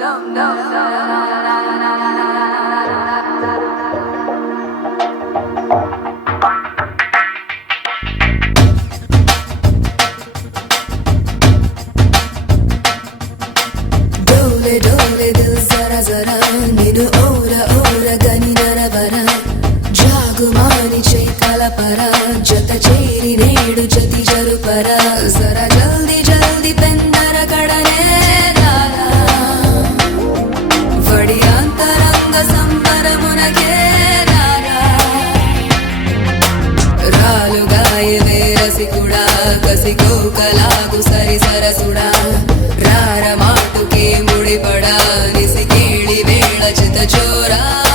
डोले डोले दिल जरा जरा निनु ओरा ओरा गनी नरवरा जागुमानी चैतल परा जत चेरी नेडु जति जरु परा जरा जल्दी जल्दी पेंदर कड़ने दारा वडी अंतरंग संबर मुनके दारा रालुगाये रसिकुड़ा कसिको कलागु सरि सरसुड़ा रार माटुके मुड़ी पड़ा निसी केळी वेळ चित चोरा।